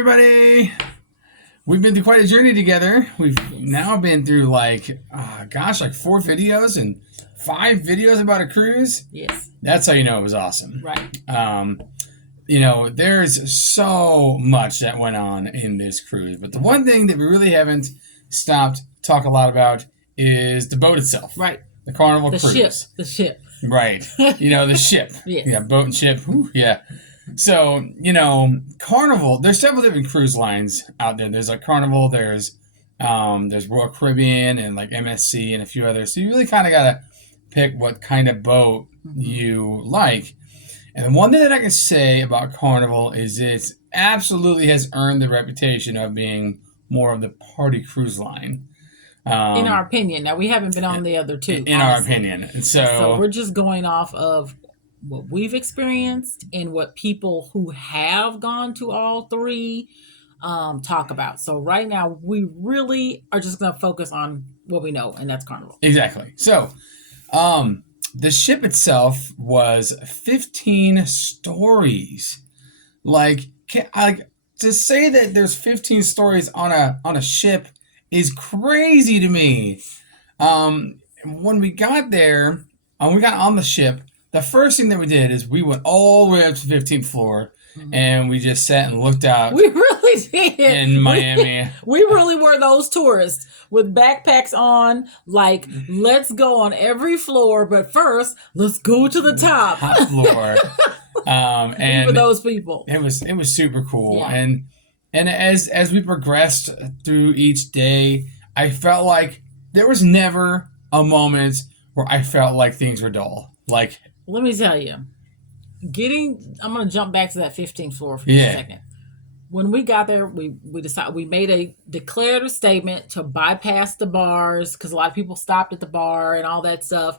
everybody. We've been through quite a journey together. We've now been through like 4 videos and 5 videos about a cruise. Yes. That's how you know it was awesome. Right. There's so much that went on in this cruise. But the one thing that we really haven't stopped to talk a lot about is the boat itself. Right. The Carnival cruise. The ship. Right. The ship. Yes. Yeah, boat and ship. Whew, yeah. So, Carnival, there's several different cruise lines out there. There's like Carnival, there's Royal Caribbean and like MSC and a few others. So you really kind of got to pick what kind of boat you like. And the one thing that I can say about Carnival is it absolutely has earned the reputation of being more of the party cruise line. In our opinion. Now, we haven't been on the other two. In our opinion. And so we're just going off of what we've experienced and what people who have gone to all three talk about. So right now, we really are just going to focus on what we know, and that's Carnival. Exactly. So the ship itself was 15 stories. Like to say that there's 15 stories on a ship is crazy to me. When we got there, we got on the ship, the first thing that we did is we went all the way up to the 15th floor, and we just sat and looked out. We really did. In Miami. We really were those tourists with backpacks on, like, let's go on every floor, but first, let's go to the top. Top floor. And we were those people. It was super cool. Yeah. And as we progressed through each day, I felt like there was never a moment where I felt like things were dull. Like, let me tell you, I'm going to jump back to that 15th floor for just a second. When we got there, we decided, we made a declarative statement to bypass the bars because a lot of people stopped at the bar and all that stuff.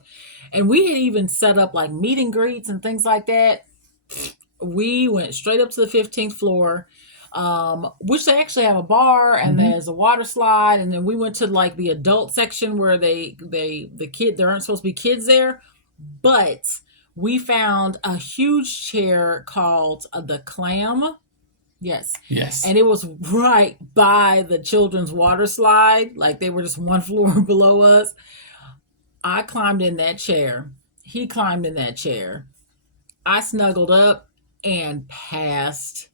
And we had even set up like meet and greets and things like that. We went straight up to the 15th floor, which they actually have a bar and there's a water slide. And then we went to like the adult section where there aren't supposed to be kids there. But we found a huge chair called the Clam. Yes. And it was right by the children's water slide. Like they were just one floor below us. I climbed in that chair. He climbed in that chair. I snuggled up and passed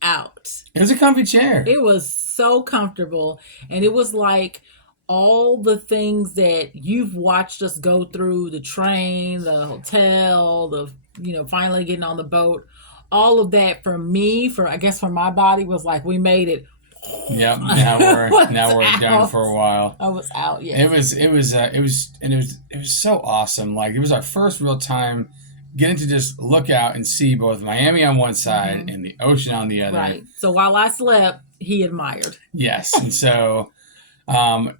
out. It was a comfy chair. It was so comfortable. And it was like all the things that you've watched us go through, the train, the hotel, finally getting on the boat, all of that for my body was like, we made it. Yep. Now we're done for a while. I was out. Yeah. It was so awesome. Like it was our first real time getting to just look out and see both Miami on one side and the ocean on the other. Right. So while I slept, he admired. Yes. And so, and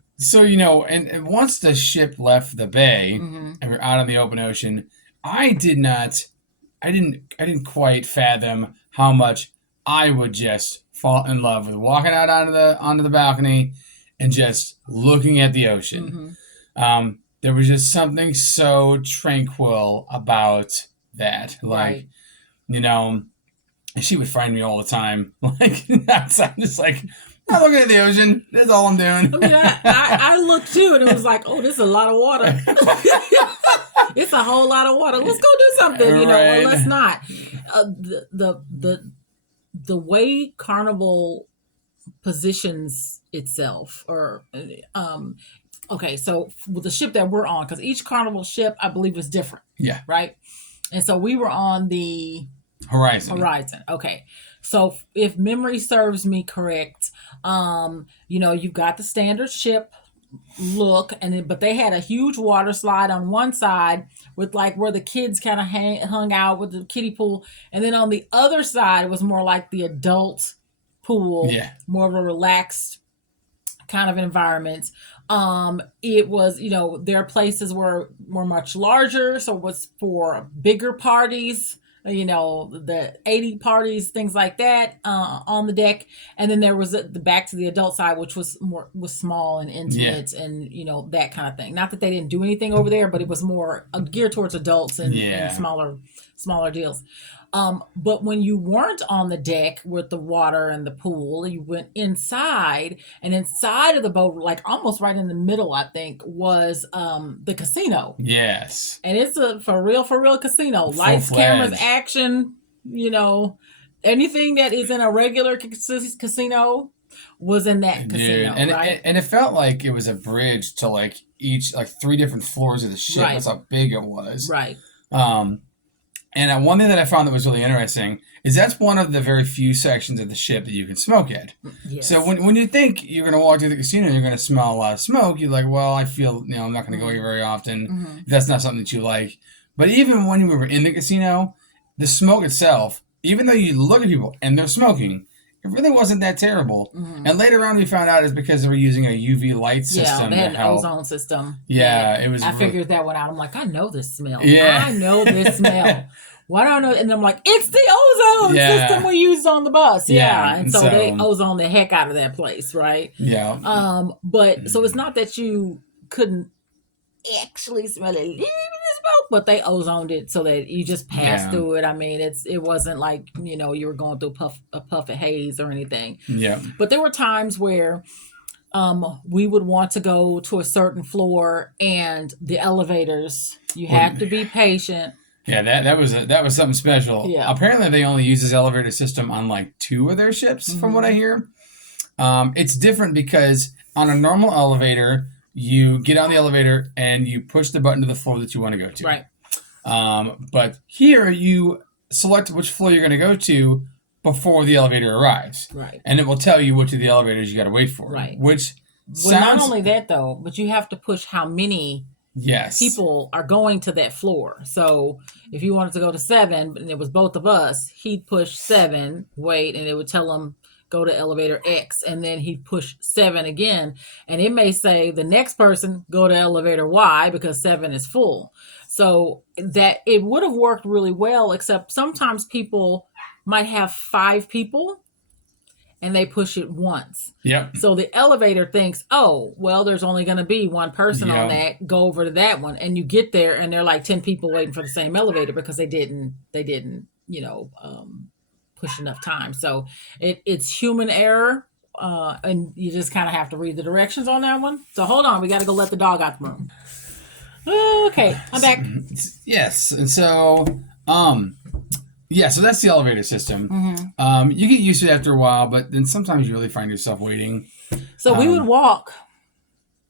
once the ship left the bay and we're out on the open ocean, I didn't quite fathom how much I would just fall in love with walking out onto the balcony and just looking at the ocean. There was just something so tranquil about that. Like, and she would find me all the time. Like, outside, just like, I'm looking at the ocean. That's all I'm doing. I mean, I looked too, and it was like, oh, this is a lot of water. It's a whole lot of water. Let's go do something, or let's not. The way Carnival positions itself, okay, so with the ship that we're on, because each Carnival ship, I believe, is different. Yeah. Right? And so we were on the Horizon. Okay. So if memory serves me correct, you've got the standard ship look, but they had a huge water slide on one side with like where the kids kind of hung out with the kiddie pool. And then on the other side, it was more like the adult pool, more of a relaxed kind of environment. It was, their places were much larger. So it was for bigger parties, the 80 parties, things like that, on the deck. And then there was the back to the adult side, which was small and intimate and, that kind of thing. Not that they didn't do anything over there, but it was more geared towards adults and smaller smaller deals. But when you weren't on the deck with the water and the pool, you went inside, and inside of the boat, like almost right in the middle, I think, was the casino. Yes. And it's a for real casino. Lights, Full-fledged. cameras, action, anything that is in a regular casino was in that casino, and right? and it felt like it was a bridge to like each like 3 different floors of the ship. Right. That's how big it was. Right. And one thing that I found that was really interesting is that's one of the very few sections of the ship that you can smoke at. Yes. So when you think you're going to walk through the casino and you're going to smell a lot of smoke, you're like, well, I feel, I'm not going to go here very often. If that's not something that you like. But even when we were in the casino, the smoke itself, even though you look at people and they're smoking, it really wasn't that terrible. And later on we found out it's because they were using a UV light system. Yeah, they had an ozone system. Yeah, it was. I figured that one out. I'm like, I know this smell. Yeah. I know this smell. Why do I know? And I'm like, it's the ozone system we used on the bus. Yeah. And so they ozone the heck out of that place, right? Yeah. But so it's not that you couldn't actually smell it, smoke, but they ozoned it so that you just passed through it. I mean, it wasn't like you were going through a puff of haze or anything. Yeah. But there were times where we would want to go to a certain floor, and the elevators, you have to be patient. Yeah, that was something special. Yeah. Apparently, they only use this elevator system on like 2 of their ships, from what I hear. It's different because on a normal elevator, you get on the elevator and you push the button to the floor that you want to go to. Right. But here, you select which floor you're going to go to before the elevator arrives. Right. And it will tell you which of the elevators you got to wait for. Right. Which Well, not only that, though, but you have to push how many people are going to that floor. So if you wanted to go to 7, and it was both of us, he'd push 7, wait, and it would tell him go to elevator X, and then he'd push 7 again. And it may say the next person go to elevator Y because 7 is full. So that it would have worked really well, except sometimes people might have 5 people and they push it once. Yep. So the elevator thinks, oh, well, there's only going to be one person on that. Go over to that one. And you get there and there are like 10 people waiting for the same elevator because they didn't, push enough time. So it's human error. And you just kind of have to read the directions on that one. So hold on. We got to go let the dog out the room. Okay. I'm back. Yes. And so, so that's the elevator system. You get used to it after a while, but then sometimes you really find yourself waiting. So we would walk.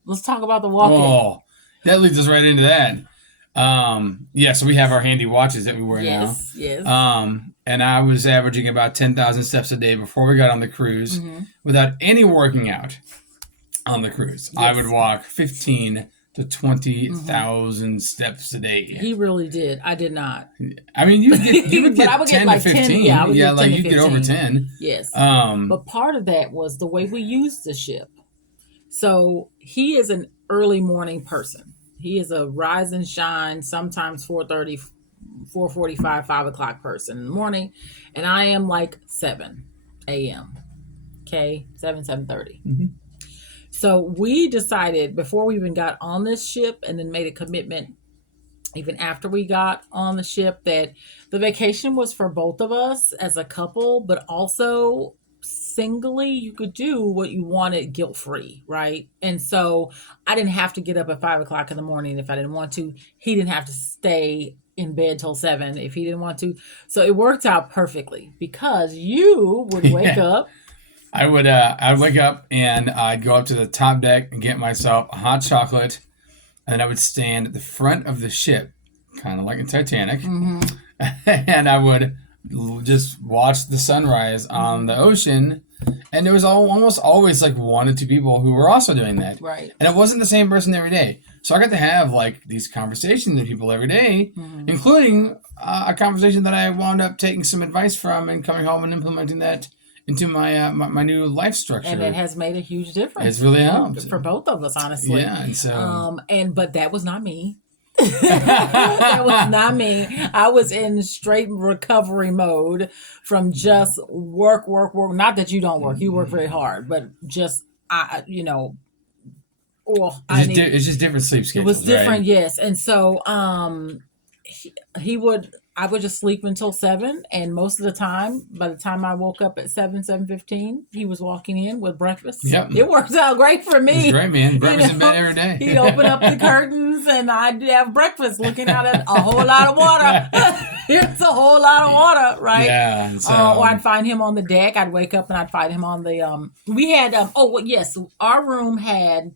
Let's talk about the walking. Oh, that leads us right into that. So we have our handy watches that we wear now. Yes. And I was averaging about 10,000 steps a day before we got on the cruise without any working out on the cruise. Yes. I would walk 15 to 20,000 steps a day. He really did. I did not. I mean, you would get, I would 10 get like to 15. 10, like you'd get over 10. Yes. But part of that was the way we used the ship. So he is an early morning person. He is a rise and shine, sometimes 4:30, 4:45, 5 o'clock person in the morning. And I am like 7 a.m. Okay, 7:30. So we decided before we even got on this ship, and then made a commitment even after we got on the ship, that the vacation was for both of us as a couple, but also singly you could do what you wanted guilt-free, right? And so I didn't have to get up at 5 o'clock in the morning if I didn't want to. He didn't have to stay in bed till 7 if he didn't want to. So it worked out perfectly because you would wake up. I'd wake up and I'd go up to the top deck and get myself a hot chocolate, and then I would stand at the front of the ship, kind of like in Titanic, and I would just watch the sunrise on the ocean. And there was almost always like 1 or 2 people who were also doing that. Right. And it wasn't the same person every day. So I got to have like these conversations with people every day, including a conversation that I wound up taking some advice from and coming home and implementing that into my my new life structure. And it has made a huge difference. It's really helped. For both of us, honestly. Yeah. And so but that was not me. That was not me. I was in straight recovery mode from just work. Not that you don't work. You work very hard, but just it's just different sleep schedules. It was different, right? yes. And so he would I would just sleep until 7, and most of the time, by the time I woke up at 7:15, he was walking in with breakfast. Yep. It worked out great for me. It's great, man. Breakfast in bed every day. He'd open up the curtains, and I'd have breakfast, looking out at a whole lot of water. It's a whole lot of water, right? Yeah. Or I'd find him on the deck. I'd wake up and I'd find him on the. We had yes, our room had.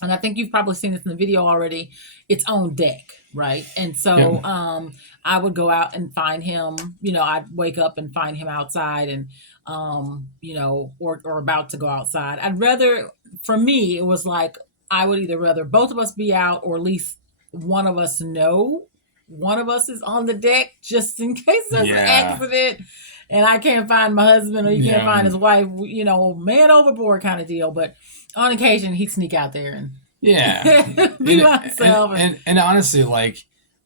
And I think you've probably seen this in the video already, its own deck, right? And so I would go out and find him, I'd wake up and find him outside and, or about to go outside. For me, it was like, I would either rather both of us be out or at least one of us know one of us is on the deck just in case there's an accident and I can't find my husband or he can't find his wife, man overboard kind of deal. But on occasion, he'd sneak out there and be myself. And honestly, like,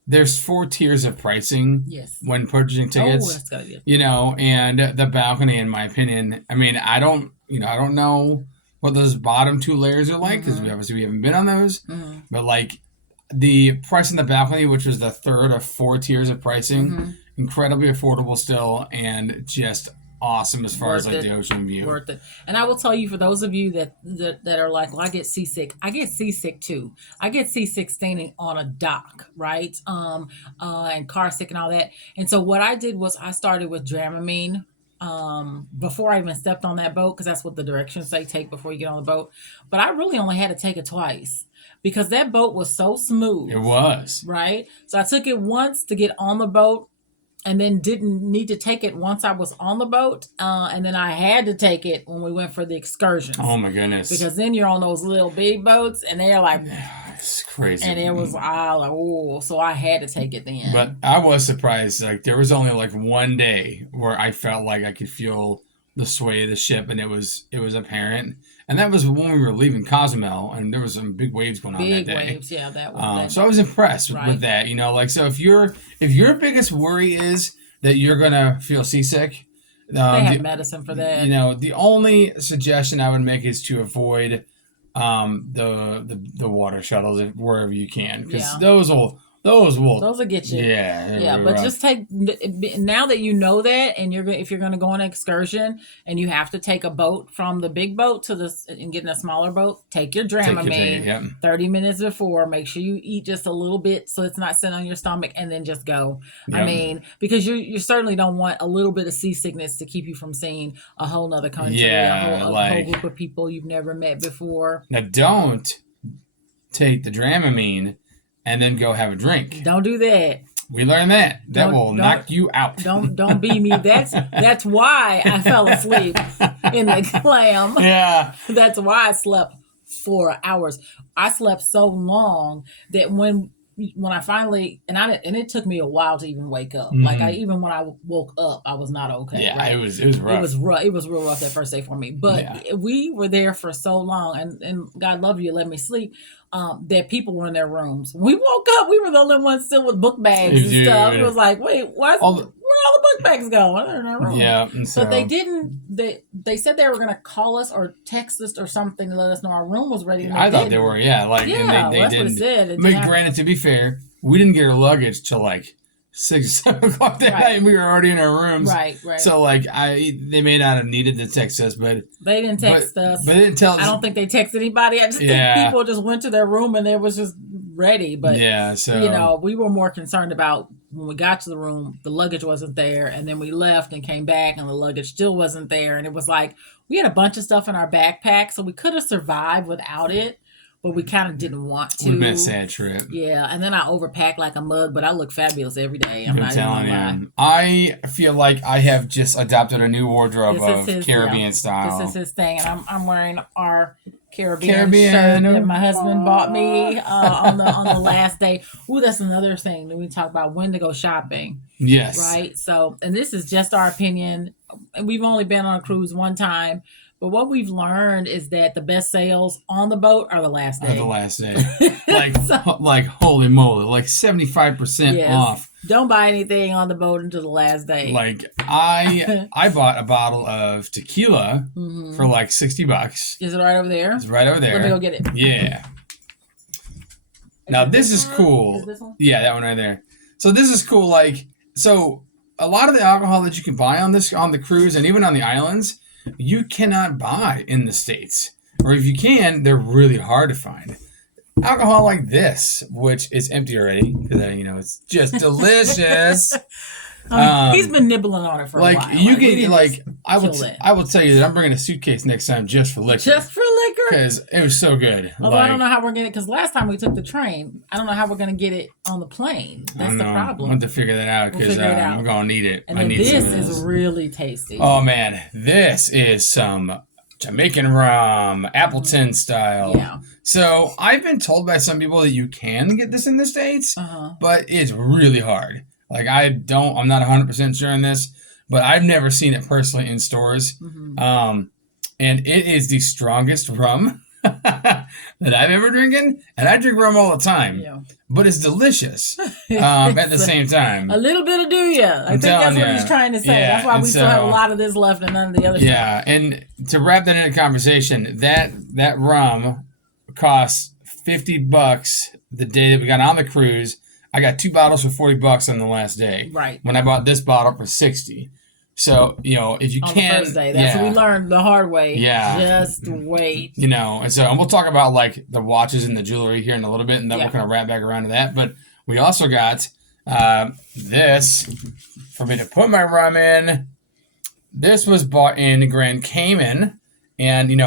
there's 4 tiers of pricing when purchasing tickets. That's good idea. And the balcony, in my opinion, I mean, I don't know what those bottom 2 layers are like because we haven't been on those. But like the price on the balcony, which was the 3rd of 4 tiers of pricing, incredibly affordable still, and just awesome as far as like the ocean view. Worth it. And I will tell you, for those of you that are like, well, I get seasick. I get seasick too. I get seasick standing on a dock, right? And car sick and all that. And so what I did was I started with Dramamine before I even stepped on that boat, because that's what the directions say, take before you get on the boat. But I really only had to take it twice because that boat was so smooth. It was. Right? So I took it once to get on the boat, and then didn't need to take it once I was on the boat. And then I had to take it when we went for the excursions. Oh, my goodness. Because then you're on those little big boats, and they're like... It's crazy. And it was, so I had to take it then. But I was surprised. Like, there was only like one day where I felt like I could feel the sway of the ship, and it was apparent. And that was when we were leaving Cozumel, and there was some big waves going on that day. Big waves, yeah. That was so I was impressed with that. Like, so if your biggest worry is that you're gonna feel seasick, they have medicine for that. The only suggestion I would make is to avoid the water shuttles wherever you can, because those will get you. Yeah, but just take, now that you know that, and if you're going to go on an excursion and you have to take a boat from the big boat and get in a smaller boat, take your Dramamine 30 minutes before. Make sure you eat just a little bit so it's not sitting on your stomach, and then just go. I mean, because you certainly don't want a little bit of seasickness to keep you from seeing a whole nother country, a whole group of people you've never met before. Now, don't take the Dramamine and then go have a drink. Don't do that. We learned that. That will knock you out. Don't be me. That's why I fell asleep in the clam. Yeah. That's why I slept 4 hours. I slept so long that when I finally and it took me a while to even wake up. Like even when I woke up, I was not okay. Yeah, right? it was rough. It was real rough that first day for me. But we were there for so long, and God love you, let me sleep. That people were in their rooms. When we woke up, we were the only ones still with book bags and stuff. It was like, wait, where all the book bags go? They're in our room. Yeah. But they didn't. They said they were going to call us or text us or something to let us know our room was ready. I thought they were. Yeah, like and they that's didn't. What it said. Granted, to be fair, we didn't get our luggage till like 6 or 7 o'clock that night, and we were already in our rooms. Right. So like, they may not have needed to text us, but they didn't text us. But they didn't tell us. I don't think they texted anybody. I just think people just went to their room and it was just ready. But so we were more concerned about when we got to the room, the luggage wasn't there, and then we left and came back, and the luggage still wasn't there, and it was like we had a bunch of stuff in our backpack, so we could have survived without it. But we kind of didn't want to. We've been a sad trip. Yeah, and then I overpacked like a mug, but I look fabulous every day. I'm not telling you. I feel like I have just adopted a new wardrobe of Caribbean style. This is his thing, and I'm wearing our Caribbean shirt that my husband bought me on the last day. Ooh, that's another thing that we talk about, when to go shopping. Yes. Right? So, and this is just our opinion. We've only been on a cruise one time. But what we've learned is that the best sales on the boat are the last day. Like holy moly, like 75% off. Don't buy anything on the boat until the last day. Like I bought a bottle of tequila for like $60. Is it right over there? It's right over there. Let me go get it. Yeah. Now this is cool. Is this one? Yeah, that one right there. So this is cool. Like so a lot of the alcohol that you can buy on the cruise and even on the islands, you cannot buy in the States. Or if you can, they're really hard to find. Alcohol like this, which is empty already, because it's just delicious. He's been nibbling on it for a while. I will tell you that I'm bringing a suitcase next time just for liquor. Just for liquor? Because it was so good. Although I don't know how we're getting it, because last time we took the train, I don't know how we're going to get it on the plane. That's the problem. I want to figure that out, because I'm going to need it. And this is really tasty. Oh, man. This is some Jamaican rum, Appleton style. Yeah. So I've been told by some people that you can get this in the States, but it's really hard. Like I'm not 100% sure on this, but I've never seen it personally in stores. And it is the strongest rum that I've ever drinking. And I drink rum all the time, but it's delicious at the same time. A little bit of do ya. I think that's what he's trying to say. That's why we still have a lot of this left and none of the other stuff. Yeah, and to wrap that into conversation, that rum cost $50 the day that we got on the cruise. I got 2 bottles for $40 on the last day. Right. When I bought this bottle for $60. So, if you can. On the first day. That's what we learned the hard way. Yeah. Just wait. And we'll talk about like the watches and the jewelry here in a little bit, and then we're going to wrap back around to that. But we also got this for me to put my rum in. This was bought in Grand Cayman. And,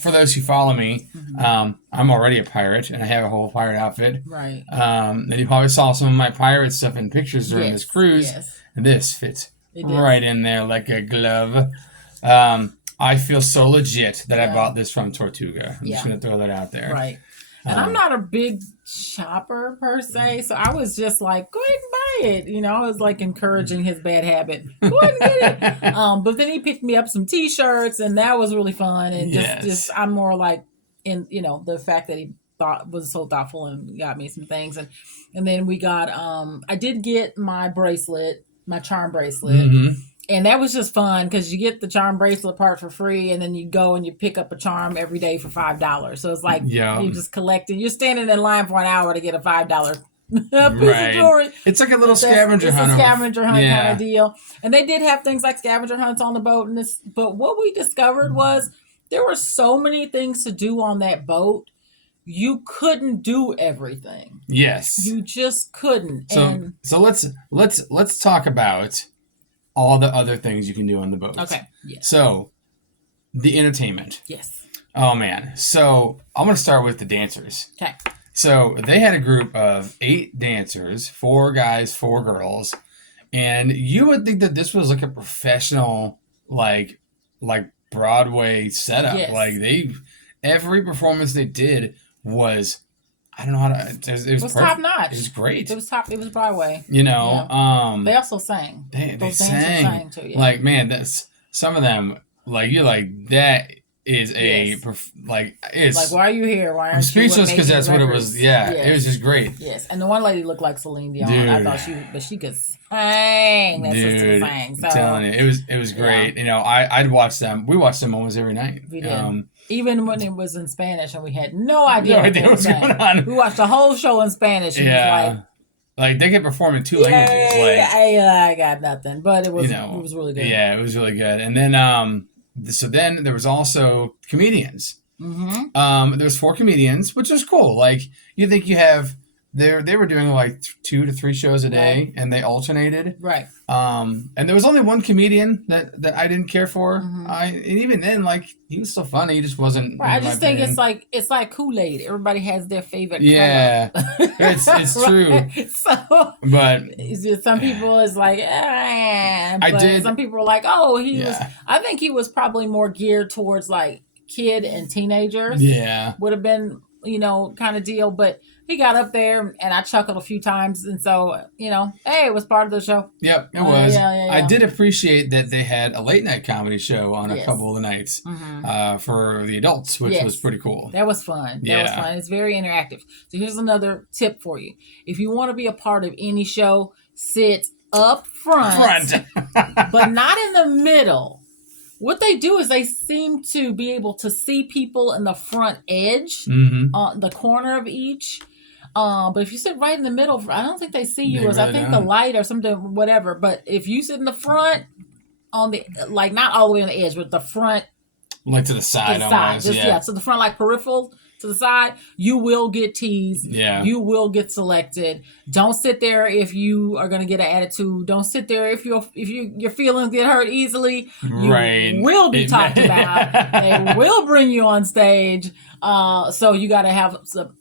for those who follow me, I'm already a pirate, and I have a whole pirate outfit. Right. And you probably saw some of my pirate stuff in pictures during this cruise. Yes. And this fits right in there like a glove. I feel so legit that I bought this from Tortuga. I'm just going to throw that out there. Right. And I'm not a big shopper per se, so I was just like, go ahead and buy it. I was like encouraging his bad habit. Go ahead and get it. But then he picked me up some T-shirts, and that was really fun. And just I'm more like in the fact that he was so thoughtful and got me some things, and then we got I did get my bracelet, my charm bracelet. And that was just fun because you get the charm bracelet part for free, and then you go and you pick up a charm every day for $5. So it's like you're just collecting. You're standing in line for an hour to get a $5 piece of jewelry. It's like a little scavenger hunt. It's a scavenger hunt kind of deal. And they did have things like scavenger hunts on the boat. But what we discovered was there were so many things to do on that boat. You couldn't do everything. Yes, you just couldn't. So let's talk about all the other things you can do on the boat. Okay. Yes. So, the entertainment. Yes. Oh, man. So, I'm going to start with the dancers. Okay. So, they had a group of 8 dancers, 4 guys, 4 girls. And you would think that this was like a professional, like Broadway setup. Yes. Like, every performance they did was... I don't know how to... It was top notch. It was great. It was Broadway. They also sang. They sang too. Yeah. Like, man, that's some of them. Like, you're like, that is it's like, why are you here? Why aren't I'm speechless because that's records? what it was. Yeah, it was just great. Yes, and the one lady looked like Celine Dion. Dude. I thought she could sing. That sister sang. So, I'm telling you, it was great. I'd watch them. We watched them almost every night. We did. Even when it was in Spanish and we had no idea what was going on. We watched the whole show in Spanish. And it was like they could perform in 2 languages. I got nothing, but it was really good. Yeah, it was really good. And then so then there was also comedians. There was 4 comedians, which was cool. Like you think you have. They were doing like 2 to 3 shows a day, and they alternated. Right. And there was only one comedian that I didn't care for. And even then, like he was so funny, he just wasn't. Right. I just think it's like Kool-Aid. Everybody has their favorite. Yeah, it's true. So, but some people is like, Some people are like, oh, he was. I think he was probably more geared towards like kid and teenagers. Yeah, would have been kind of deal, but. He got up there, and I chuckled a few times, and so, hey, it was part of the show. Yep, it was. Yeah. I did appreciate that they had a late-night comedy show on a couple of the nights for the adults, which was pretty cool. That was fun. That was fun. It's very interactive. So here's another tip for you. If you want to be a part of any show, sit up front. But not in the middle. What they do is they seem to be able to see people in the front edge, on the corner of each. But if you sit right in the middle, I don't think they see you They as I really think the don't. light or something, whatever. But if you sit in the front on the like not all the way on the edge, but the front Like to the to side the side, almost. just Yeah. to the front, like peripheral to the side, you will get teased. Yeah. You will get selected. Don't sit there if you are going to get an attitude. Don't sit there if your feelings get hurt easily. Right. You will be talked about. They will bring you on stage. So you got to have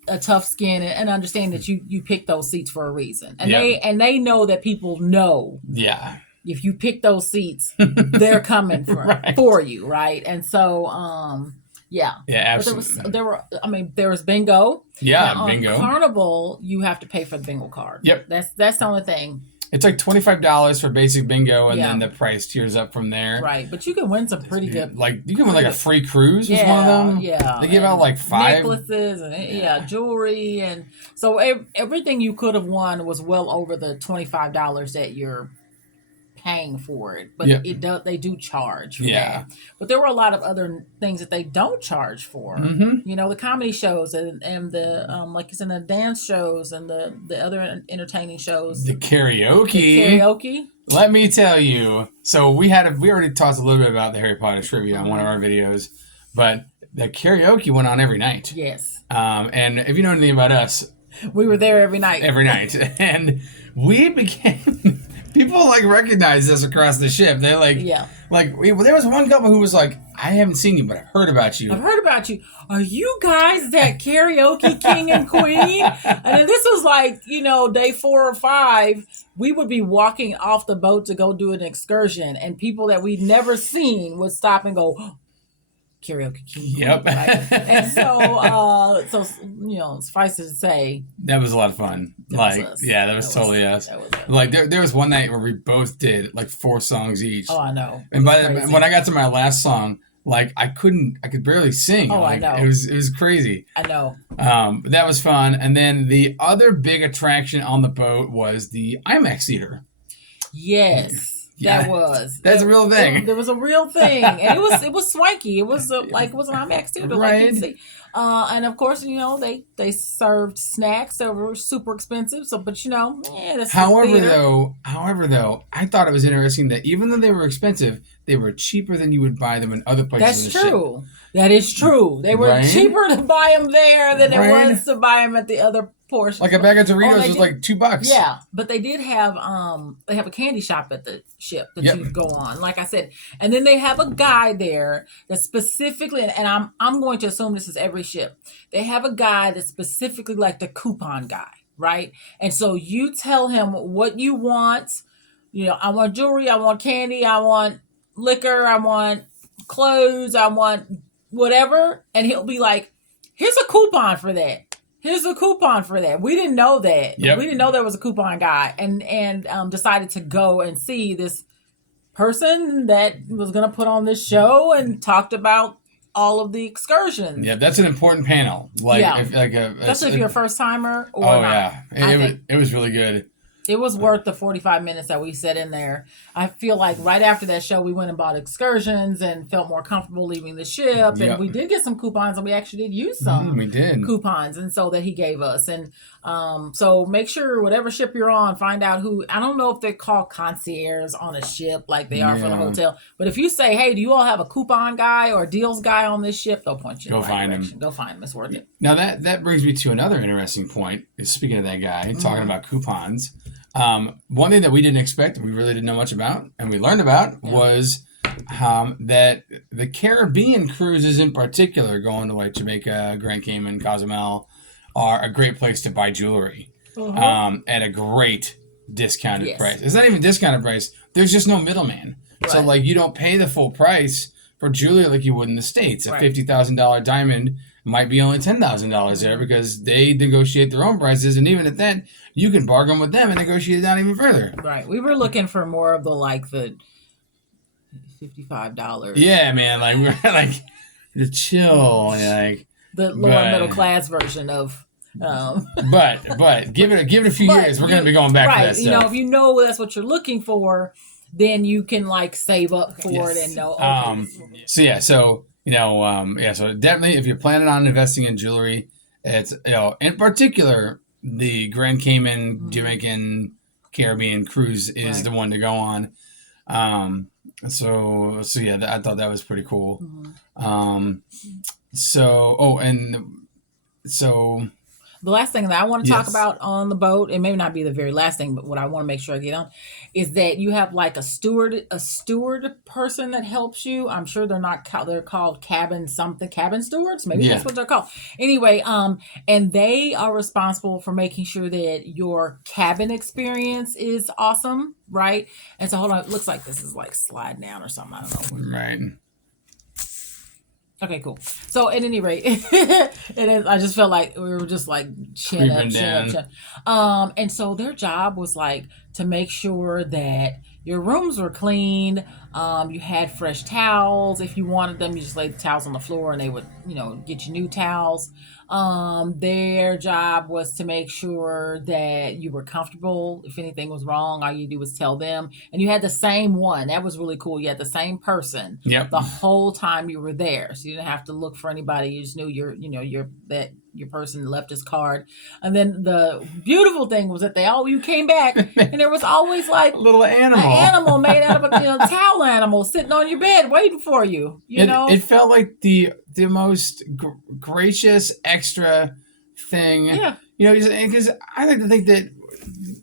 a tough skin and understand that you pick those seats for a reason, and they know that people know. Yeah. If you pick those seats, they're coming for you, right? And so, yeah, absolutely. But there was bingo. Yeah, now, bingo. On Carnival, you have to pay for the bingo card. Yep, that's the only thing. It's like $25 for basic bingo, and then the price tiers up from there. Right, but you can win some pretty good. Like you can win like a free cruise with one of them. Yeah, they give out like 5 necklaces and jewelry, and so everything you could have won was well over the $25 that you're paying for it, but they do charge for that. But there were a lot of other things that they don't charge for. You know, the comedy shows and the like you said, the dance shows and the other entertaining shows. The karaoke. Let me tell you. So we already talked a little bit about the Harry Potter trivia on one of our videos, but the karaoke went on every night. Yes. And if you know anything about us, we were there every night. And we became. People like recognize us across the ship. They're like, there was one couple who was like, I haven't seen you, but I've heard about you. Are you guys that karaoke king and queen? And then this was like, day 4 or 5. We would be walking off the boat to go do an excursion, and people that we'd never seen would stop and go, karaoke king. Yep. Right? And so suffice it to say, that was a lot of fun. That was totally us. Like there was one night where we both did like 4 songs each. Oh, I know. And when I got to my last song, like I could barely sing. Oh, like, I know. It was crazy. I know. But that was fun. And then the other big attraction on the boat was the IMAX theater. Yes. That's a real thing. There was a real thing, and it was swanky. It was it was an IMAX theater, right? Like you see. And of course, they served snacks that were super expensive. So, but that's however though, I thought it was interesting that even though they were expensive, they were cheaper than you would buy them in other places. That's true. That is true. They were cheaper to buy them there than it was to buy them at the other portion. Like a bag of Doritos was like $2. Yeah, but they did have they have a candy shop at the ship that you go on. Like I said, and then they have a guy there that specifically, and I'm going to assume this is every ship. They have a guy that's specifically like the coupon guy, right? And so you tell him what you want. I want jewelry, I want candy, I want liquor, I want clothes, I want whatever, and he'll be like, "Here's a coupon for that. Here's a coupon for that." We didn't know that. Yep. We didn't know there was a coupon guy, and decided to go and see this person that was going to put on this show and talked about all of the excursions. Yeah, that's an important panel. Especially if you're a first timer. It was really good. It was worth the 45 minutes that we sat in there. I feel like right after that show, we went and bought excursions and felt more comfortable leaving the ship. And we did get some coupons, and we actually did use some coupons, and so that he gave us. And so make sure whatever ship you're on, find out who. I don't know if they're called concierge on a ship like they are for the hotel. But if you say, "Hey, do you all have a coupon guy or deals guy on this ship?" They'll point you in the right direction. Go find him. It's worth it. Now that brings me to another interesting point. Speaking of that guy, talking about coupons. One thing that we didn't expect, we really didn't know much about, and we learned about was that the Caribbean cruises in particular, going to like Jamaica, Grand Cayman, Cozumel, are a great place to buy jewelry at a great discounted price. It's not even discounted price. There's just no middleman. Right. So like you don't pay the full price for jewelry like you would in the States. A $50,000 diamond might be only $10,000 there because they negotiate their own prices, and even at that, you can bargain with them and negotiate it down even further. Right. We were looking for more of the $55. Yeah, man. Like we're like the chill, like the lower middle class version of. But give it a few years. We're gonna be going back to that stuff. If you know that's what you're looking for, then you can like save up for it and know. Okay, So definitely if you're planning on investing in jewelry, it's in particular the Grand Cayman Jamaican Caribbean cruise is the one to go on. So yeah, I thought that was pretty cool. So the last thing that I want to talk about on the boat, it may not be the very last thing, but what I want to make sure I get on is that you have like a steward person that helps you. I'm sure they're called cabin stewards. Maybe that's what they're called. Anyway, and they are responsible for making sure that your cabin experience is awesome, right? And so hold on, it looks like this is like slide down or something. I don't know. Right. Okay, cool. So at any rate, I just felt like we were just like chin up. And so their job was like to make sure that your rooms were clean. You had fresh towels. If you wanted them, you just laid the towels on the floor and they would, get you new towels. Their job was to make sure that you were comfortable. If anything was wrong, all you do was tell them. And you had the same one. That was really cool. You had the same person the whole time you were there. So you didn't have to look for anybody. You just knew your person left his card. And then the beautiful thing was that you came back and there was always like a little animal. An animal made out of a towel animal sitting on your bed waiting for you. It felt like the most gracious extra thing. Yeah. Because I like to think that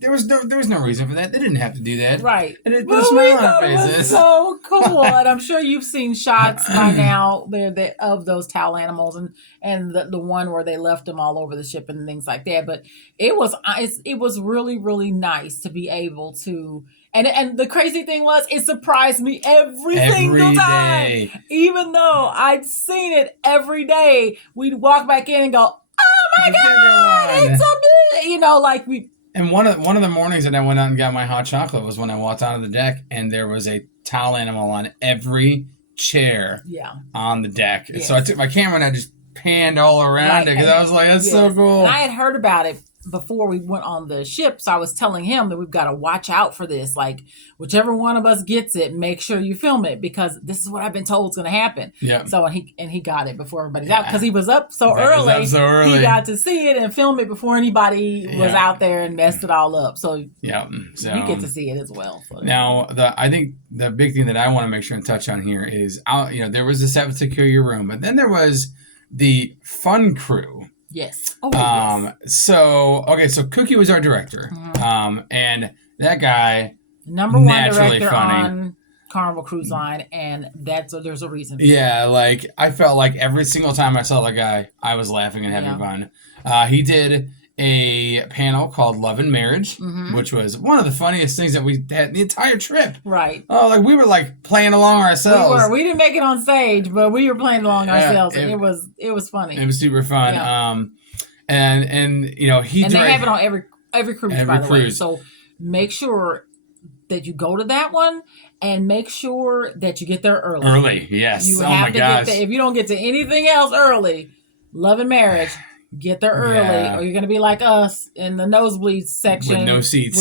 there was no reason for that. They didn't have to do that. Right. And it put a smile on their faces. It was so cool. And I'm sure you've seen shots by now of those towel animals and the one where they left them all over the ship and things like that. But it was really, really nice to be able to. And the crazy thing was, it surprised me every single time. Even though I'd seen it every day, we'd walk back in and go, "Oh my God, it's something!" Like we. And one of the mornings that I went out and got my hot chocolate was when I walked onto the deck and there was a towel animal on every chair on the deck. Yes. So I took my camera and I just panned all around it because I was like, that's so cool. And I had heard about it before we went on the ship, so I was telling him that we've got to watch out for this. Like, whichever one of us gets it, make sure you film it because this is what I've been told is going to happen. Yeah. So he got it before everybody's out because he was up so early. He got to see it and film it before anybody was out there and messed it all up. So you get to see it as well. So. Now, I think the big thing that I want to make sure and touch on here is, there was the 7 secure your room, but then there was the fun crew. Yes. So Cookie was our director. And that guy, number one director on Carnival Cruise Line, and there's a reason for that. Like I felt like every single time I saw that guy, I was laughing and having fun. He did a panel called Love and Marriage, which was one of the funniest things that we had the entire trip. Right. Oh, like we were like playing along ourselves. We didn't make it on stage, but we were playing along ourselves, and it was funny. It was super fun. Yeah. And they have it on every cruise, by the way. So make sure that you go to that one and make sure that you get there early. Early, yes. You have to get there. If you don't get to anything else early, Love and Marriage. Get there early, or you're going to be like us in the nosebleed section. With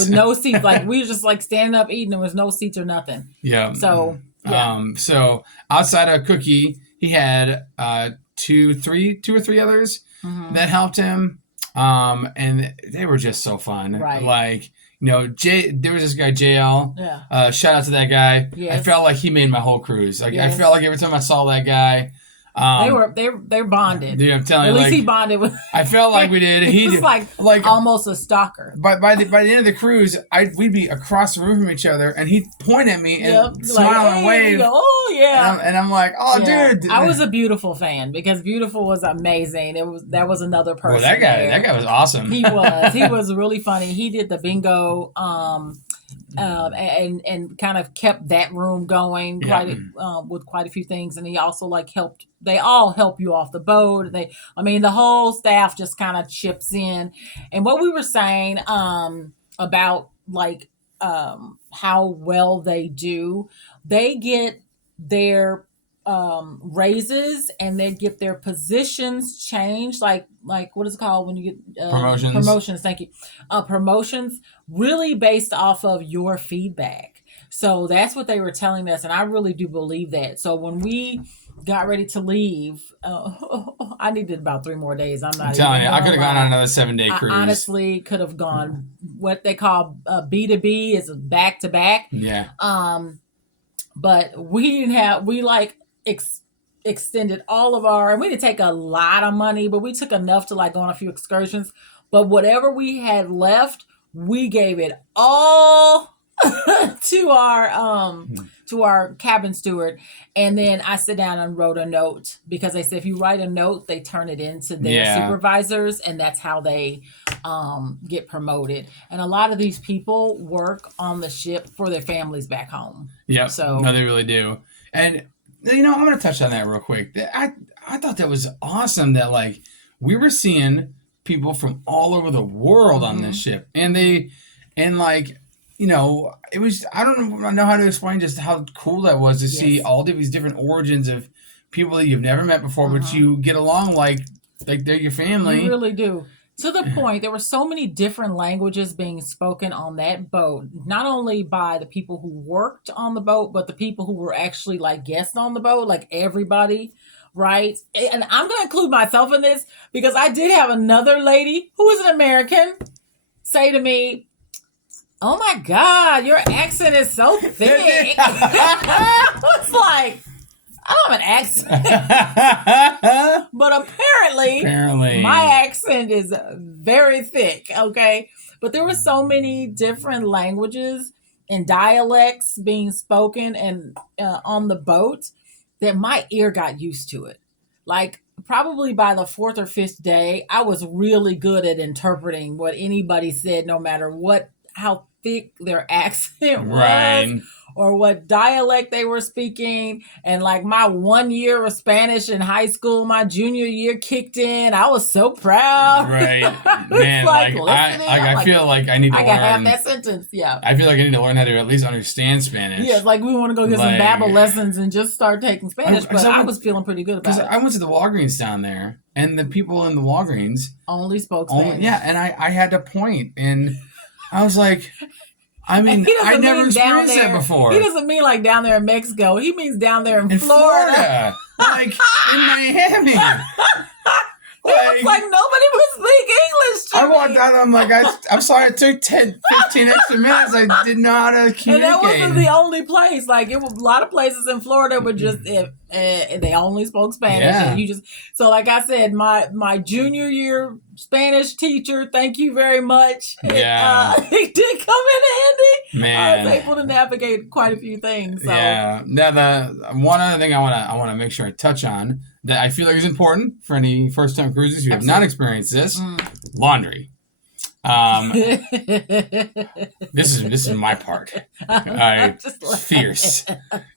no seats. Like, we were just like standing up eating. There was no seats or nothing. Yeah. So, so outside of Cookie, he had two or three others that helped him. And they were just so fun. Right. Like, there was this guy, JL. Yeah. Shout out to that guy. Yes. I felt like he made my whole cruise. Like, I felt like every time I saw that guy, they're bonded. Dude, I'm telling you. At least he bonded with. I felt like we did. He was like almost a stalker. By the end of the cruise, we'd be across the room from each other, and he'd point at me and smile and wave. Oh yeah. And I'm like, oh dude. I was a Beautiful fan because Beautiful was amazing. That was another person. Well, that guy was awesome. He was really funny. He did the bingo. And kind of kept that room going with quite a few things, and he also helped. They all help you off the boat. The whole staff just kind of chips in. And what we were saying about how well they do, they get their raises and they get their positions changed, like what is it called when you get promotions? Thank you. Promotions really based off of your feedback. So that's what they were telling us, and I really do believe that. So when we got ready to leave. I needed about 3 more days. I'm not I'm telling even you, I could have gone lie. on another 7-day I cruise. honestly could have gone what they call B2B, is back to back. Yeah. But we didn't have, we like extended all of our, and we didn't take a lot of money, but we took enough to like go on a few excursions. But whatever we had left, we gave it all to our cabin steward. And then I sit down and wrote a note, because they said if you write a note, they turn it into their supervisors, and that's how they get promoted. And a lot of these people work on the ship for their families back home. Yeah. So no, they really do. And I'm going to touch on that real quick. I thought that was awesome that like we were seeing people from all over the world on this ship, and like, it was, I don't know how to explain just how cool that was to see all of these different origins of people that you've never met before, but you get along like they're your family. You really do. To the point, there were so many different languages being spoken on that boat, not only by the people who worked on the boat, but the people who were actually like guests on the boat, like everybody, right? And I'm going to include myself in this, because I did have another lady who was an American say to me, "Oh my God, your accent is so thick." I was like, I don't have an accent. But apparently my accent is very thick, okay? But there were so many different languages and dialects being spoken and on the boat that my ear got used to it. Like, probably by the 4th or 5th day, I was really good at interpreting what anybody said, no matter how thick their accent was, or what dialect they were speaking. And like my 1 year of Spanish in high school, my junior year kicked in. I was so proud. Right. Man, I feel like I need to learn. I got half that sentence, yeah. I feel like I need to learn how to at least understand Spanish. Yeah, it's like we want to go get some Babel lessons and just start taking Spanish, but I was feeling pretty good about it. I went to the Walgreens down there, and the people in the Walgreens only spoke Spanish. And I had to point, and I was like, I mean, I never experienced that before. He doesn't mean like down there in Mexico. He means down there in Florida. Like in Miami. It was like nobody would speak English to me. I walked out and I'm like, I'm sorry it took 10, 15 extra minutes. I didn't know how to communicate. And that wasn't the only place. Like, it was a lot of places in Florida were just, they only spoke Spanish. Yeah. And so like I said, my junior year Spanish teacher, thank you very much. Yeah. He did come in handy. Man. I was able to navigate quite a few things. So. Yeah. Now, the one other thing I want to make sure I touch on that I feel like is important for any first-time cruisers who have not experienced this: laundry. This is my part. Fierce.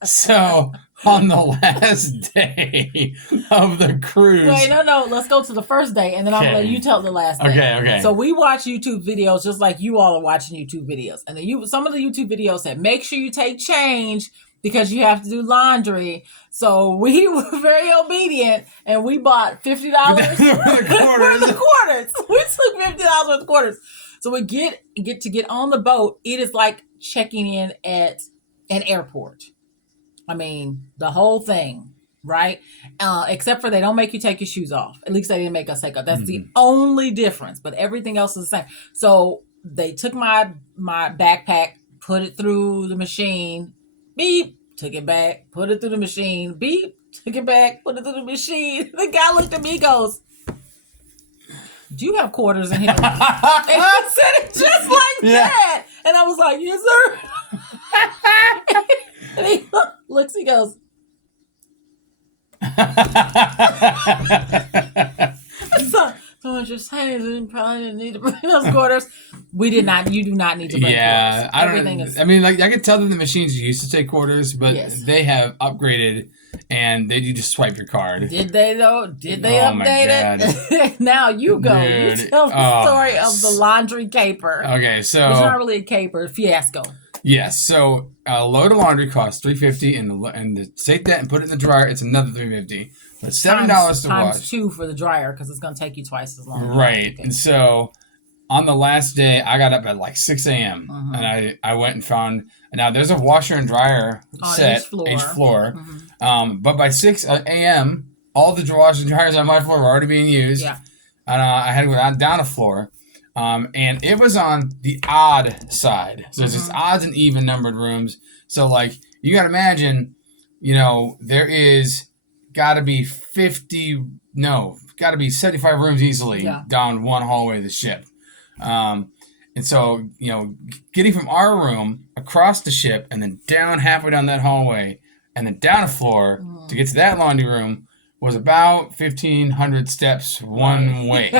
So on the last day of the cruise. Wait, no. Let's go to the first day, and then I'll let you tell the last day. Okay. So we watch YouTube videos just like you all are watching YouTube videos, and then some of the YouTube videos said make sure you take change, because you have to do laundry. So we were very obedient, and we bought $50 worth of quarters. We took $50 worth of quarters. So we get on the boat. It is like checking in at an airport. I mean, the whole thing, right? Except for they don't make you take your shoes off. At least they didn't make us take off. That's the only difference. But everything else is the same. So they took my backpack, put it through the machine. Beep, took it back, put it through the machine. Beep, took it back, put it through the machine. The guy looked at me, goes, "Do you have quarters in here?" And he said it just like that. And I was like, "Yes, sir." And he looks, he goes, "So what you're saying is you probably didn't need to bring those quarters." We did not. You do not need to bring quarters. I mean, like, I could tell that the machines used to take quarters, but they have upgraded, and you just swipe your card. Did they though? Did they update it? Now you go. Dude, you tell the story of the laundry caper. Okay, so it's not really a caper, fiasco. Yes, so a load of laundry costs $3.50, and to take that and put it in the dryer, it's another $3.50. But $7 to wash. Times 2 for the dryer, because it's going to take you twice as long. Right, and so on the last day, I got up at like 6 a.m. And I went and found. Now there's a washer and dryer on set each floor. But by 6 a.m., all the washers and dryers on my floor were already being used. Yeah. And I had to go down a floor. And it was on the odd side. So there's just odds and even numbered rooms. So, like, you got to imagine, there is got to be 75 rooms easily down one hallway of the ship. And so, getting from our room across the ship and then down halfway down that hallway and then down a floor to get to that laundry room was about 1,500 steps one way.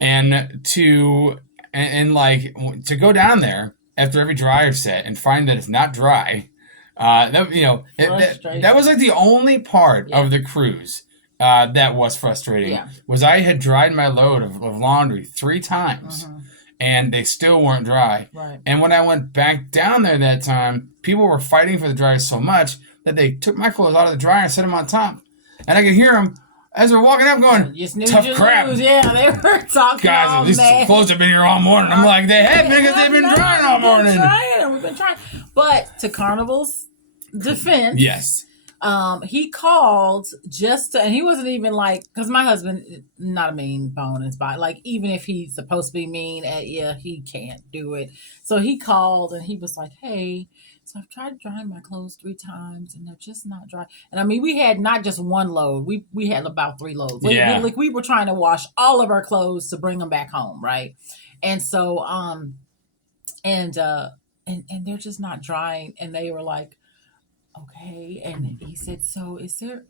And to go down there after every dryer set and find that it's not dry, that was like the only part of the cruise that was frustrating. Yeah. Was I had dried my load of laundry 3 times. And they still weren't dry. Right. And when I went back down there that time, people were fighting for the dryers so much that they took my clothes out of the dryer and set them on top. And I could hear them as they're walking up going, tough crap. Yeah, they were talking guys, these clothes have been here all morning. I'm like, they have been because they've been drying all morning. We've been trying. But to Carnival's defense, yes. He called and he wasn't even like, because my husband, not a mean bone in his body. Like, even if he's supposed to be mean, he can't do it. So he called and he was like, hey, so I've tried drying my clothes 3 times and they're just not dry. And I mean, we had not just one load. We had about 3 loads. We were trying to wash all of our clothes to bring them back home, right? And so, and they're just not drying. And they were like, okay. And he said, so is there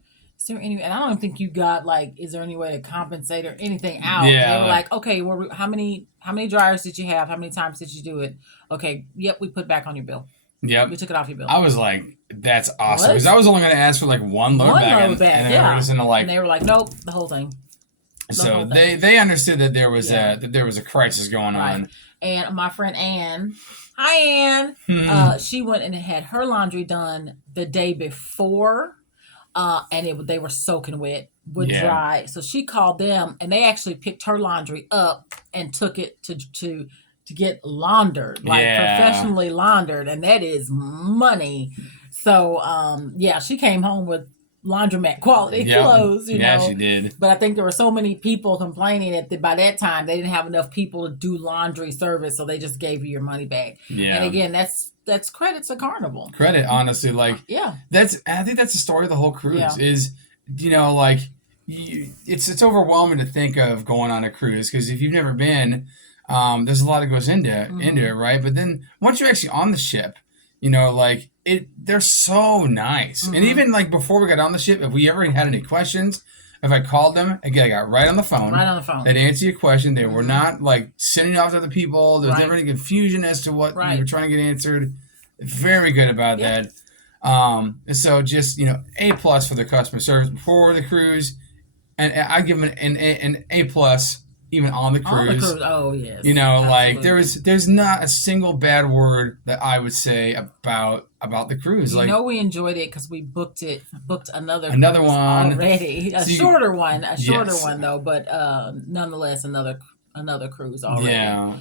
any, and I don't think you got like, is there any way to compensate or anything out? Yeah. They were like, okay, well, how many dryers did you have? How many times did you do it? Okay. Yep. We put it back on your bill. Yep. We took it off your bill. I was like, that's awesome. Because I was only going to ask for like one load back. And they were like, nope, the whole thing. So they understood that there was a crisis going on. And my friend Ann, hi Ann, she went and had her laundry done the day before, and they were soaking wet with dry. So she called them, and they actually picked her laundry up and took it to get laundered, professionally laundered, and that is money. So she came home with laundromat quality clothes, Yeah, she did. But I think there were so many people complaining that by that time they didn't have enough people to do laundry service, so they just gave you your money back. Yeah. And again, that's credit to Carnival. Credit, honestly, I think that's the story of the whole cruise is, it's overwhelming to think of going on a cruise because if you've never been, there's a lot that goes into it, right? But then once you're actually on the ship, they're so nice. And even before we got on the ship, if we ever had any questions, if I called them, again, I got right on the phone. They'd answer your question. They were not sending off to other people. There was never any confusion as to what you were trying to get answered. Very good about that. So just, A+ for the customer service before the cruise. And I give them an A+ even on the cruise. Oh, yes. There's not a single bad word that I would say about the cruise. We enjoyed it because we booked another one already. A shorter one though, but nonetheless another cruise already.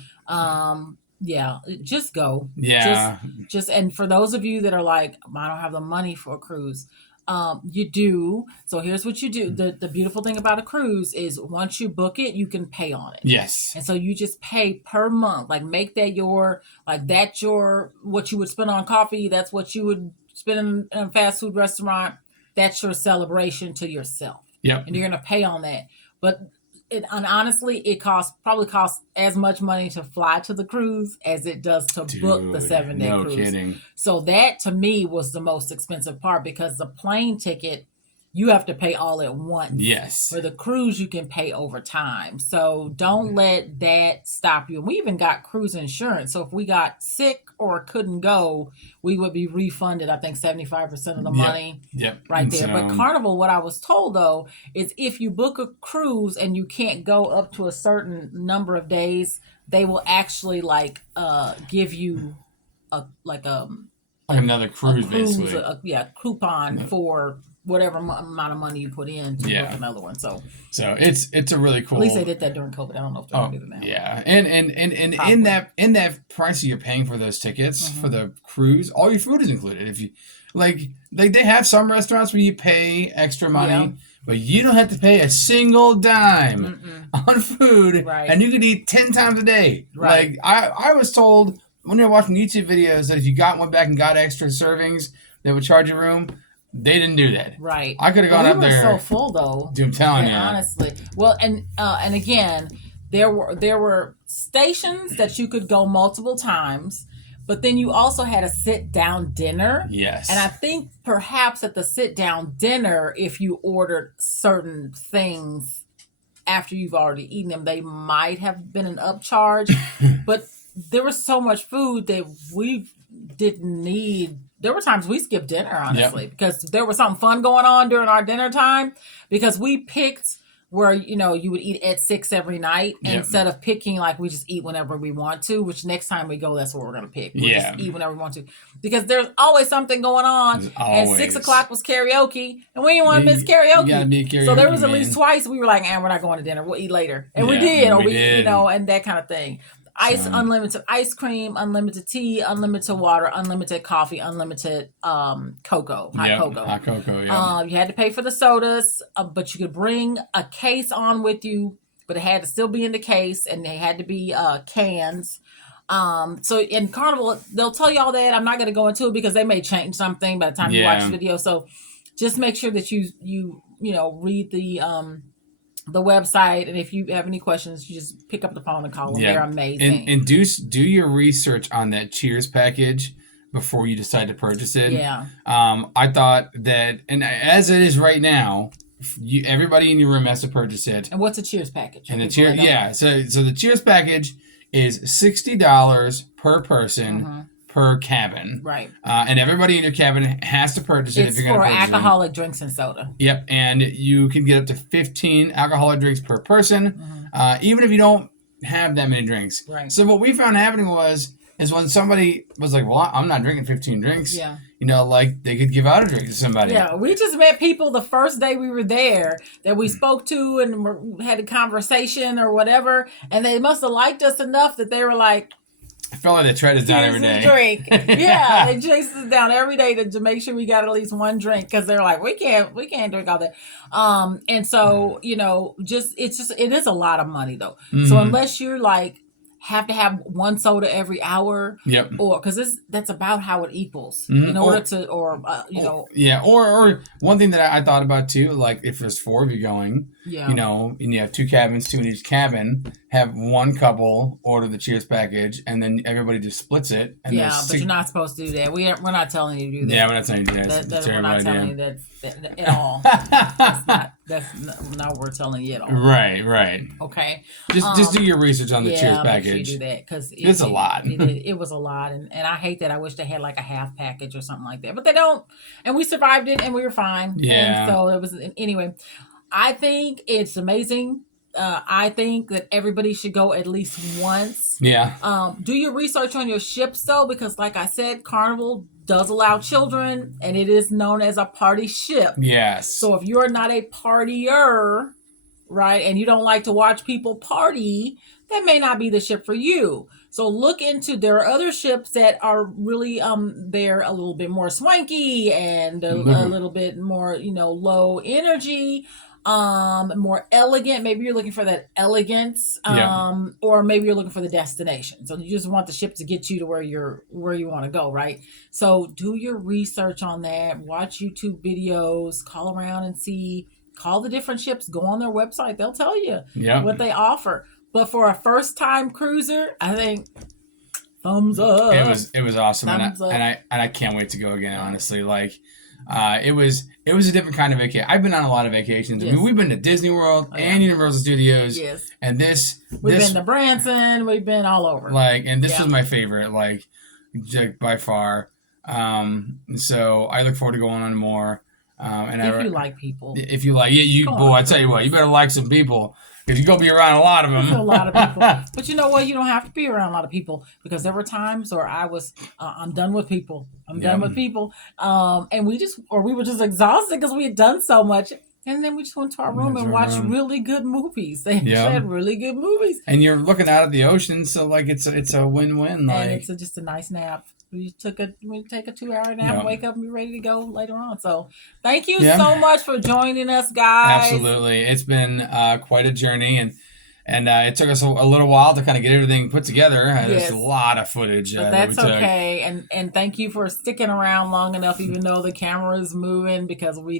Just go. Yeah. Just and for those of you that are like, I don't have the money for a cruise. You do. So here's what you do. The beautiful thing about a cruise is once you book it, you can pay on it. Yes. And so you just pay per month. Make that what you would spend on coffee. That's what you would spend in a fast food restaurant. That's your celebration to yourself. Yep. And you're going to pay on that. But honestly, it probably costs as much money to fly to the cruise as it does to book the 7-day cruise. No kidding. So that to me was the most expensive part because the plane ticket, you have to pay all at once. Yes. For the cruise, you can pay over time. So don't let that stop you. We even got cruise insurance. So if we got sick or couldn't go, we would be refunded, I think, 75% of the money right there. But Carnival, what I was told, though, is if you book a cruise and you can't go up to a certain number of days, they will actually give you another cruise basically. Coupon for whatever amount of money you put in to book another one. So it's a really cool. At least they did that during COVID. I don't know if they're gonna do it now. Yeah, and in that price you're paying for those tickets for the cruise, all your food is included. If you like they have some restaurants where you pay extra money, but you don't have to pay a single dime on food, and you could eat 10 times a day. Right. Like I was told when you're watching YouTube videos that if you went back and got extra servings, they would charge you room. They didn't do that. Right. I could have gone up there. We were so full though. Dude, I'm telling you. Honestly. Well, and again, there were stations that you could go multiple times, but then you also had a sit-down dinner. Yes. And I think perhaps at the sit-down dinner, if you ordered certain things after you've already eaten them, they might have been an upcharge. But there was so much food that we didn't need. There were times we skipped dinner, honestly, because there was something fun going on during our dinner time, because we picked where, you would eat at 6 every night instead of picking like we just eat whenever we want to, which next time we go, that's what we're going to pick. We'll just eat whenever we want to, because there's always something going on. And 6 o'clock was karaoke, and we didn't want to miss karaoke. You gotta be karaoke. So there was at least twice we were like, we're not going to dinner. We'll eat later. And we did, or we and that kind of thing. Unlimited ice cream, unlimited tea, unlimited water, unlimited coffee, unlimited cocoa, hot cocoa. Hot cocoa, yeah. You had to pay for the sodas, but you could bring a case on with you, but it had to still be in the case, and they had to be cans. So in Carnival, they'll tell you all that. I'm not going to go into it because they may change something by the time you watch the video. So just make sure that you read the website, and if you have any questions, you just pick up the phone and call them. They're amazing. And do your research on that Cheers package before you decide to purchase it. Yeah. I thought that, and as it is right now, everybody in your room has to purchase it. And what's a Cheers package? And the Cheers, so the Cheers package is $60 per person. Per cabin. Right. And everybody in your cabin has to purchase it if you're going to purchase it. It's for alcoholic drinks and soda. Yep. And you can get up to 15 alcoholic drinks per person, even if you don't have that many drinks. Right. So what we found happening is when somebody was like, well, I'm not drinking 15 drinks. Yeah. Like they could give out a drink to somebody. Yeah. We just met people the first day we were there that we spoke to and had a conversation or whatever. And they must have liked us enough that they were like, I felt like they tried us down every day. Drink. Yeah, they chased us down every day to make sure we got at least one drink, because they're like, we can't drink all that. And so, it is a lot of money though. So unless you're like have to have one soda every hour, or because that's about how it equals in order or one thing that I thought about too, like if there's 4 of you going, and you have 2 cabins, 2 in each cabin, have one couple order the Cheers package, and then everybody just splits it. And but you're not supposed to do that. We're not telling you to do that. Yeah, we're not telling you to do that. We're not telling you that at all. That's not what we're telling you at all. Right. Okay. Just do your research on the Cheers package. Make sure you do that, because it's a lot. It was a lot, and I hate that. I wish they had like a half package or something like that, but they don't. And we survived it, and we were fine. Yeah. And so it was anyway. I think it's amazing. I think that everybody should go at least once. Yeah. Do your research on your ships though, because like I said, Carnival does allow children, and it is known as a party ship. Yes. So if you're not a partier, right, and you don't like to watch people party, that may not be the ship for you. So look into, there are other ships that are really they're a little bit more swanky and a little bit more, low energy. More elegant. Maybe you're looking for that elegance, or maybe you're looking for the destination. So you just want the ship to get you to where you want to go, right? So do your research on that. Watch YouTube videos. Call around and see. Call the different ships. Go on their website. They'll tell you what they offer. But for a first time cruiser, I think thumbs up. It was awesome, thumbs up. and I can't wait to go again. Honestly, it was a different kind of vacation. I've been on a lot of vacations. Yes. I mean, we've been to Disney World and Universal Studios. Yes. And we've been to Branson. We've been all over. And this was my favorite, by far. So I look forward to going on more. If you like people, if you like, yeah, I tell you what, you better like some people because you're gonna be around a lot of them. A lot of people, but you know what? You don't have to be around a lot of people because there were times where I'm done with people. I'm done with people, and we were just exhausted because we had done so much. And then we just went to our room and watched really good movies. They had really good movies. And you're looking out at the ocean, so like it's a win-win. Like, and it's just a nice nap. We take a 2-hour nap, wake up and be ready to go later on. So thank you so much for joining us, guys. Absolutely. It's been quite a journey, and it took us a little while to kind of get everything put together. There's a lot of footage. But that's okay. And thank you for sticking around long enough, even though the camera is moving, because we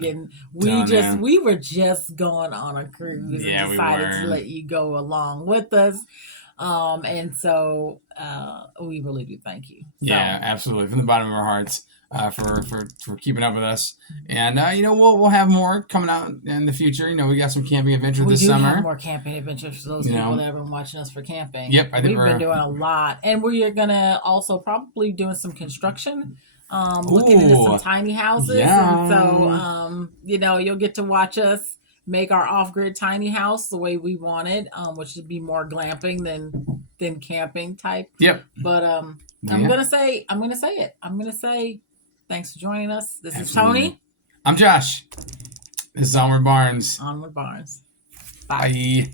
were just going on a cruise and decided to let you go along with us. And so we really do thank you. Yeah, absolutely. From the bottom of our hearts. For keeping up with us, and we'll have more coming out in the future. We got some camping adventures this summer. Have more camping adventures for those people that have been watching us for camping. Yep, I think we've been doing a lot, and we're gonna also probably doing some construction, looking into some tiny houses. And so you'll get to watch us make our off-grid tiny house the way we want it, which would be more glamping than camping type. Yep. But I'm gonna say thanks for joining us. This is Tony. I'm Josh. This is Onward Barnes. Onward Barnes. Bye.